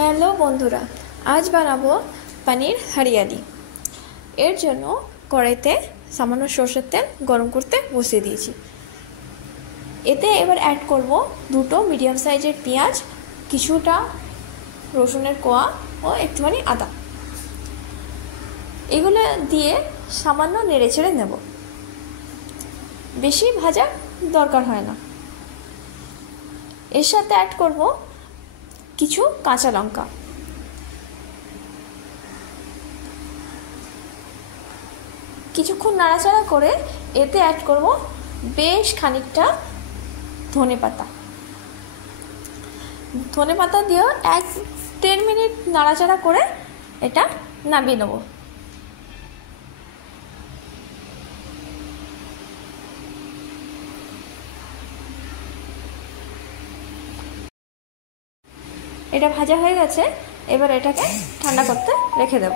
Hello বন্ধুরা, আজ বানাবো পনির হরিয়ালি। এর জন্য কড়াইতে সামান্য সরষের তেল গরম করতে বসিয়ে দিয়েছি। এতে এবার অ্যাড করব দুটো মিডিয়াম সাইজের পেঁয়াজ, কিছুটা রসুনের কোয়া ও একটুখানি আদা। এগুলো দিয়ে সামান্য নেড়ে চেড়ে নেব, বেশি ভাজা দরকার হয় না। এর সাথে অ্যাড করব কিছু কাঁচা লঙ্কা, কিছুক্ষণ নাড়াচাড়া করে এতে অ্যাড করব বেশ খানিকটা ধনেপাতা। ধনেপাতা দিয়েও 1-1.5 মিনিট নাড়াচাড়া করে এটা নামিয়ে নেব। এটা ভাজা হয়ে গেছে, এবার এটাকে ঠান্ডা করতে রেখে দেব।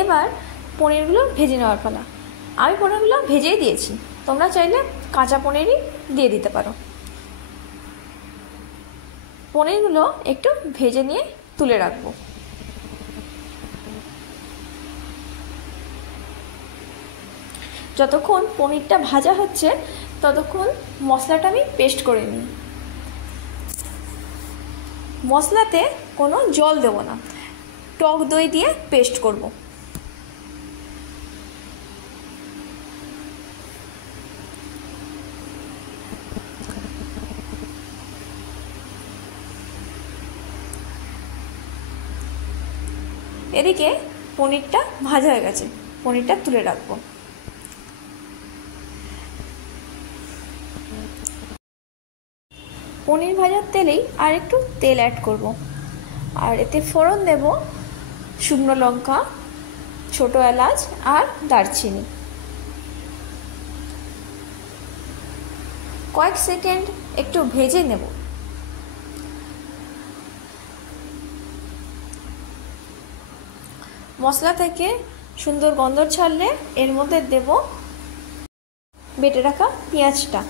এবার পনিরগুলো ভেজে নেওয়ার পালা। আমি পনিরগুলো ভেজেই দিয়েছি, তোমরা চাইলে কাঁচা পনিরই দিয়ে দিতে পারো। পনিরগুলো একটু ভেজে নিয়ে তুলে রাখবো। যতক্ষণ পনিরটা ভাজা হচ্ছে ততক্ষণ মশলাটা আমি পেস্ট করে নিই। মশলাতে কোনো জল দেব না, টক দই দিয়ে পেস্ট করব। এদিকে পনিরটা ভাজা হয়ে গেছে, পনিরটা তুলে রাখবো। পনির ভাজার তেলেই আর একটু তেল অ্যাড করব, আর এতে ফোড়ন দেব শুকনো লঙ্কা, ছোটো এলাচ আর দারচিনি। কয়েক সেকেন্ড একটু ভেজে নেব। মশলা থেকে সুন্দর গন্ধ ছাড়লে এর মধ্যে দেব বেটে রাখা পেঁয়াজটা।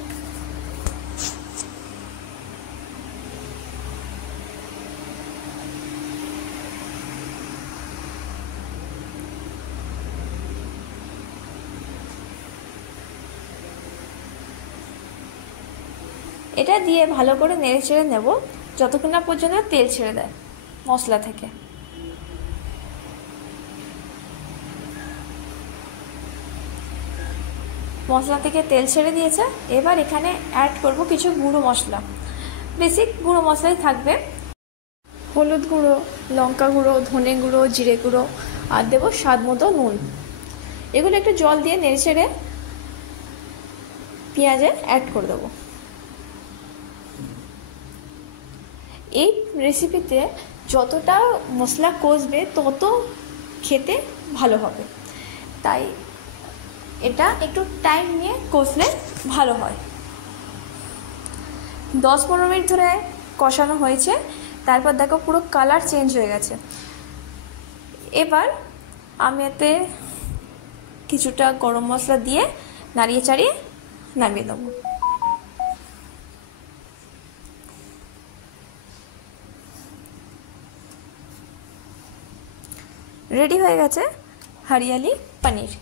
এটা দিয়ে ভালো করে নেড়ে চেড়ে নেব যতক্ষণ না পর্যন্ত তেল ছেড়ে দেয় মশলা থেকে। মশলা থেকে তেল ছেড়ে দিয়েছে, এবার এখানে অ্যাড করব কিছু গুঁড়ো মশলা। বেসিক গুঁড়ো মশলাই থাকবে, হলুদ গুঁড়ো, লঙ্কা গুঁড়ো, ধনে গুঁড়ো, জিরে গুঁড়ো, আর দেবো স্বাদ মতো নুন। এগুলো একটু জল দিয়ে নেড়ে চেড়ে পেঁয়াজে অ্যাড করে দেবো। এই রেসিপিতে যতটা মশলা কষবে তত খেতে ভালো হবে, তাই এটা একটু টাইম নিয়ে কষলে ভালো হয়। 10-15 মিনিট ধরে কষানো হয়েছে, তারপর দেখো পুরো কালার চেঞ্জ হয়ে গেছে। এবার আমি এতে কিছুটা গরম মশলা দিয়ে নাড়িয়ে চাড়িয়ে নামিয়ে দেবো। রেডি হয়ে গেছে হরিয়ালি পনির।